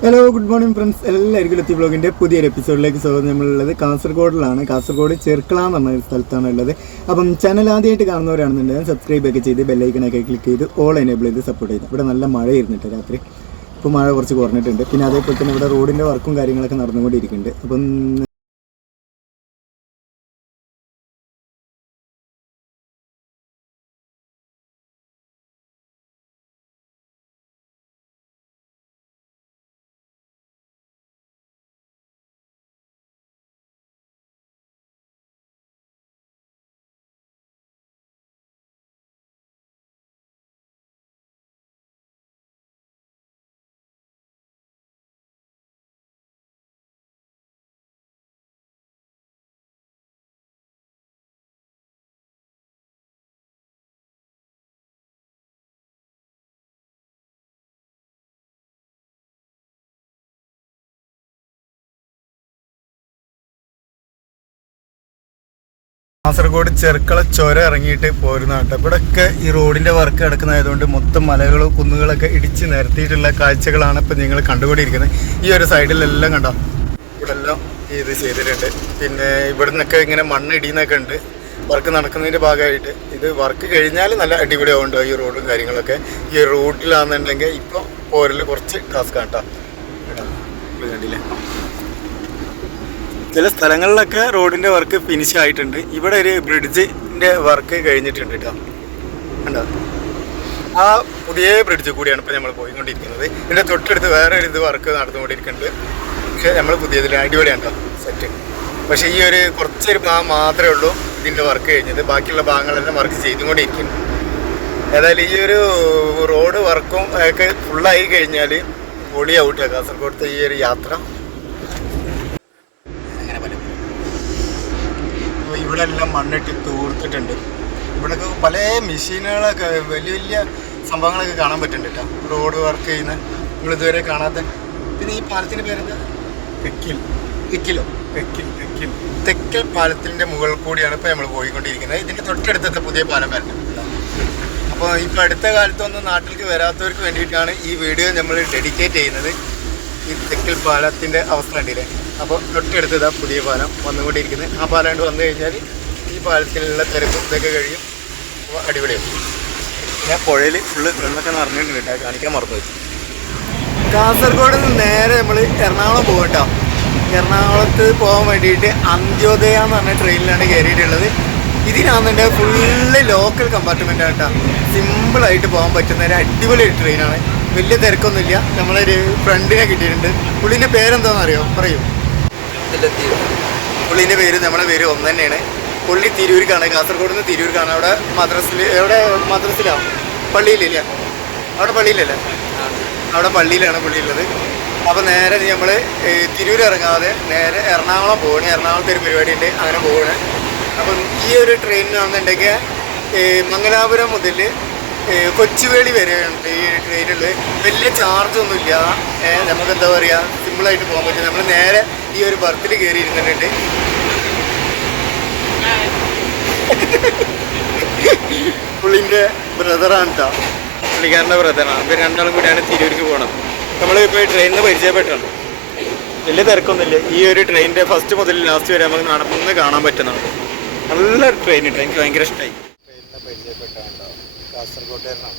Hello good morning friends എല്ലാവർക്കും എത്തി ബ്ലോഗിന്റെ പുതിയൊരു എപ്പിസോഡിലേക്ക് സ്വാഗതം. നമ്മളുള്ളത് കാസർഗോഡിലാണ്. കാസർഗോഡ് ചെർക്കള എന്ന് പറഞ്ഞ സ്ഥലത്താണ് ഉള്ളത്. അപ്പം ചാനൽ ആദ്യമായിട്ട് കാണുന്നവരാണെന്നുണ്ടെങ്കിൽ സബ്സ്ക്രൈബ് ഒക്കെ ചെയ്ത് ബെല്ലൈക്കനൊക്കെ ക്ലിക്ക് ചെയ്ത് ഓൾ എനേബിൾ ചെയ്ത് സപ്പോർട്ട് ചെയ്ത് ഇവിടെ നല്ല മഴ ഇരുന്നിട്ട് രാത്രി. ഇപ്പോൾ മഴ കുറച്ച് കുറഞ്ഞിട്ടുണ്ട്. പിന്നെ അതേപോലെ തന്നെ ഇവിടെ റോഡിന്റെ വർക്കും കാര്യങ്ങളൊക്കെ നടന്നുകൊണ്ടിരിക്കുന്നുണ്ട്. അപ്പം കാസർഗോഡ് ചെറുക്കള ചുരം ഇറങ്ങിയിട്ട് പോരുന്ന കേട്ടോ. ഇവിടെയൊക്കെ ഈ റോഡിന്റെ വർക്ക് കിടക്കുന്നതായതുകൊണ്ട് മൊത്തം മലകളും കുന്നുകളൊക്കെ ഇടിച്ച് നിരത്തിയിട്ടുള്ള കാഴ്ചകളാണ് ഇപ്പം നിങ്ങൾ കണ്ടുകൊണ്ടിരിക്കുന്നത്. ഈ ഒരു സൈഡിലെല്ലാം കണ്ടോ? ഇവിടെ എല്ലാം ഇത് ചെയ്തിട്ടുണ്ട്. പിന്നെ ഇവിടെ നിന്നൊക്കെ ഇങ്ങനെ മണ്ണ് ഇടിയുന്നൊക്കെ ഉണ്ട്. വർക്ക് നടക്കുന്നതിന്റെ ഭാഗമായിട്ട്. ഇത് വർക്ക് കഴിഞ്ഞാൽ നല്ല അടിപൊളിയാവുണ്ടോ ഈ റോഡും കാര്യങ്ങളൊക്കെ? ഈ റോഡിലാണെന്നുണ്ടെങ്കിൽ ഇപ്പോൾ പോരൽ കുറച്ച് ടാസ്ക് കേട്ടോ. കണ്ടില്ലേ? ചില സ്ഥലങ്ങളിലൊക്കെ റോഡിന്റെ വർക്ക് ഫിനിഷ് ആയിട്ടുണ്ട്. ഇവിടെ ഒരു ബ്രിഡ്ജിന്റെ വർക്ക് കഴിഞ്ഞിട്ടുണ്ട് കേട്ടോ കണ്ടോ? ആ പുതിയ ബ്രിഡ്ജ് കൂടിയാണ് ഇപ്പോൾ നമ്മൾ പോയിക്കൊണ്ടിരിക്കുന്നത്. ഇതിന്റെ തൊട്ടടുത്ത് വേറെ ഒരു ഇത് വർക്ക് നടന്നുകൊണ്ടിരിക്കുന്നുണ്ട്. പക്ഷെ നമ്മൾ പുതിയതിൽ അടിപൊളിയാണ് കേട്ടോ സെറ്റ് പക്ഷെ ഈ ഒരു കുറച്ചൊരു ഭാഗം മാത്രമേ ഉള്ളൂ ഇതിന്റെ വർക്ക് കഴിഞ്ഞത്. ബാക്കിയുള്ള ഭാഗങ്ങളെല്ലാം വർക്ക് ചെയ്തുകൊണ്ടിരിക്കുന്നു. ഏതായാലും ഈ ഒരു റോഡ് വർക്കും ഒക്കെ ഫുള്ളായി കഴിഞ്ഞാൽ പൊളിയാവട്ടെ കാസർഗോഡത്തെ ഈ ഒരു യാത്ര അങ്ങനെ പറ്റും അപ്പോൾ ഇവിടെ എല്ലാം മണ്ണിട്ട് തൂർത്തിട്ടുണ്ട്. ഇവിടെ പല മെഷീനുകളൊക്കെ വലിയ വലിയ സംഭവങ്ങളൊക്കെ കാണാൻ പറ്റുന്നുണ്ട് കേട്ടോ. റോഡ് വർക്ക് ചെയ്യുന്ന നിങ്ങൾ ഇതുവരെ കാണാത്ത. പിന്നെ ഈ പാലത്തിന്റെ പേരെന്താ? തെക്കിൽ. തെക്കിലോ? തെക്കിൽ തെക്കിൽ. തെക്കൽ പാലത്തിന്റെ മുകളിൽ കൂടിയാണ് ഇപ്പോൾ നമ്മൾ പോയിക്കൊണ്ടിരിക്കുന്നത്. ഇതിന്റെ തൊട്ടടുത്തത്തെ പുതിയ പാലം വരുന്നത് അപ്പോൾ ഇപ്പോൾ അടുത്ത കാലത്തൊന്നും നാട്ടിലേക്ക് വരാത്തവർക്ക് വേണ്ടിയിട്ടാണ് ഈ വീഡിയോ നമ്മൾ ഡെഡിക്കേറ്റ് ചെയ്യുന്നത്. ഈ തെക്കൽ പാലത്തിന്റെ അവസ്ഥ കണ്ടില്ലേ? അപ്പോൾ തൊട്ടടുത്തതാ പുതിയ പാലം വന്നുകൊണ്ടിരിക്കുന്നത്. ആ പാലം കൊണ്ട് വന്നു കഴിഞ്ഞാൽ ഈ പാലത്തിലുള്ള തിരക്കും ഇതൊക്കെ കഴിയും. അപ്പോൾ അടിപൊളിയാവും. ഞാൻ പുഴയിൽ ഫുള്ള് വെള്ളമൊക്കെ നിറഞ്ഞിട്ടുണ്ട് കേട്ടോ. കാണിക്കാൻ മറന്നു വെച്ചു കാസർഗോഡ് നിന്ന് നേരെ നമ്മൾ എറണാകുളം പോകട്ടോ എറണാകുളത്ത് പോകാൻ വേണ്ടിയിട്ട് അന്ത്യോദയ എന്ന് പറഞ്ഞ ട്രെയിനിലാണ് കയറിയിട്ടുള്ളത്. ഇതിനാണെന്നുണ്ടെങ്കിൽ ഫുള്ള് ലോക്കൽ കമ്പാർട്ട്മെന്റ് ആട്ടോ സിമ്പിളായിട്ട് പോകാൻ പറ്റുന്ന ഒരു അടിപൊളി ട്രെയിനാണ് വലിയ തിരക്കൊന്നുമില്ല. നമ്മളൊരു ഫ്രണ്ടിനെ കിട്ടിയിട്ടുണ്ട്. പുള്ളിന്റെ പേരെന്താണെന്ന് അറിയോ പറയൂ പുള്ളീന്റെ പേര് നമ്മളെ പേര് ഒന്ന് തന്നെയാണ്. പുള്ളി തിരൂർക്കാണ്. കാസർഗോഡ് നിന്ന് തിരൂർക്കാണ്. അവിടെ മദ്രസിൽ എവിടെ മദ്രസിലാണ് പള്ളിയിലില്ല? അവിടെ പള്ളിയിലല്ലേ? അവിടെ പള്ളിയിലാണ് പുള്ളി ഉള്ളത്. അപ്പോൾ നേരെ നമ്മൾ തിരൂർ ഇറങ്ങാതെ നേരെ എറണാകുളം പോകണേ എറണാകുളത്തെ ഒരു പരിപാടി ഉണ്ട് അങ്ങനെ പോകണേ അപ്പം ഈ ഒരു ട്രെയിനിനാണെന്നുണ്ടെങ്കിൽ മംഗലാപുരം മുതൽ കൊച്ചുവേളി വരെയുണ്ട് ഈ ട്രെയിനിൽ വലിയ ചാർജ് ഒന്നും ഇല്ല. നമുക്ക് എന്താ പറയുക സിമ്പിളായിട്ട് പോകാൻ പറ്റും നമ്മൾ നേരെ ഈ ഒരു ബർത്തിൽ കയറി ഇരുന്നിട്ടുണ്ട്. പുള്ളിന്റെ ബ്രദറാണ് കേട്ടോ പുള്ളിക്കാരന്റെ ബ്രദറാണ് ഇവർ രണ്ടാളും കൂടിയാണ് തിരൂർക്ക് പോകണം നമ്മൾ ഇപ്പോൾ ട്രെയിനിൽ പരിചയപ്പെട്ടാണ് വലിയ തിരക്കൊന്നുമില്ല. ഈ ഒരു ട്രെയിനിന്റെ ഫസ്റ്റ് മുതൽ ലാസ്റ്റ് വരെ നമുക്ക് നടന്ന് കാണാൻ പറ്റുന്നുണ്ട് നല്ല ട്രെയിൻ കേട്ടോ എനിക്ക് ഭയങ്കര ഇഷ്ടമായി ട്രെയിനിനെ പരിചയപ്പെട്ടാണ് പുള്ളിക്കാരൻ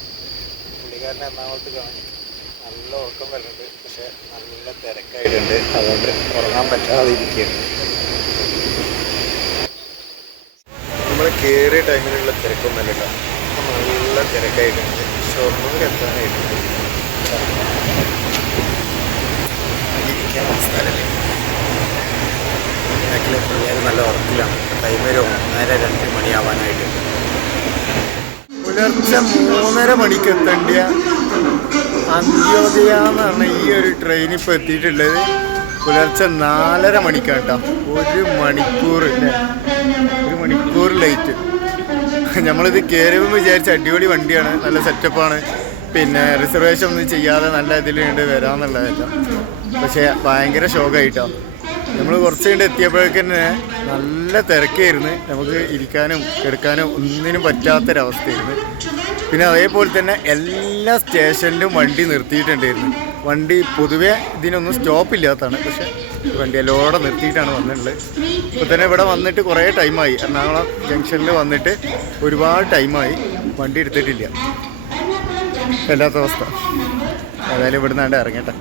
എറണാകുളത്ത് കാണും. നല്ല ഉറക്കം വരുന്നുണ്ട്. പക്ഷെ നല്ല തിരക്കായിട്ടുണ്ട്. അതുകൊണ്ട് ഉറങ്ങാൻ പറ്റാതെ ഇരിക്കുകയാണ് നമ്മൾ കയറിയ ടൈമിലുള്ള തിരക്കൊന്നുമല്ല കേട്ടോ. നല്ല തിരക്കായിട്ടുണ്ട്. ഷൊർണൂർ എത്താനായിട്ടുണ്ട്. ഇരിക്കാൻ പിള്ളേർ നല്ല ഉറക്കിലാണ്. ടൈം ഒരു ഒന്നര രണ്ട് മണിയാവാനായിട്ട് പുലർച്ചെ മൂന്നര മണിക്ക് എത്തേണ്ടിയ. അന്ത്യോദയ എന്ന് പറഞ്ഞ ഈ ഒരു ട്രെയിൻ ഇപ്പോൾ എത്തിയിട്ടുള്ളത്. പുലർച്ചെ നാലര മണിക്കാട്ടോ. ഒരു മണിക്കൂർ അല്ലേ ഒരു മണിക്കൂർ ലൈറ്റ് നമ്മളിത് കയറുമ്പോൾ വിചാരിച്ച അടിപൊളി വണ്ടിയാണ്. നല്ല സെറ്റപ്പാണ് പിന്നെ റിസർവേഷൻ ഒന്നും ചെയ്യാതെ നല്ല ഇതിലുണ്ട് വരാമെന്നുള്ളതല്ല പക്ഷേ ഭയങ്കര ഷോക്കായിട്ടോ നമ്മൾ കുറച്ച് കഴിഞ്ഞ് എത്തിയപ്പോഴേക്ക് തന്നെ നല്ല തിരക്കായിരുന്നു. നമുക്ക് ഇരിക്കാനും എടുക്കാനും ഒന്നിനും പറ്റാത്തൊരവസ്ഥയായിരുന്നു. പിന്നെ അതേപോലെ തന്നെ എല്ലാ സ്റ്റേഷനിലും വണ്ടി നിർത്തിയിട്ടുണ്ടായിരുന്നു. വണ്ടി പൊതുവേ ഇതിനൊന്നും സ്റ്റോപ്പ് ഇല്ലാത്തതാണ്. പക്ഷെ വണ്ടി എല്ലോടെ നിർത്തിയിട്ടാണ് വന്നിട്ടുള്ളത്. ഇപ്പോൾ തന്നെ ഇവിടെ വന്നിട്ട് കുറേ ടൈമായി എറണാകുളം ജംഗ്ഷനിൽ വന്നിട്ട് ഒരുപാട് ടൈമായി വണ്ടി എടുത്തിട്ടില്ല. വല്ലാത്ത അവസ്ഥ. ഏതായാലും ഇവിടുന്ന് ഇറങ്ങട്ടെ.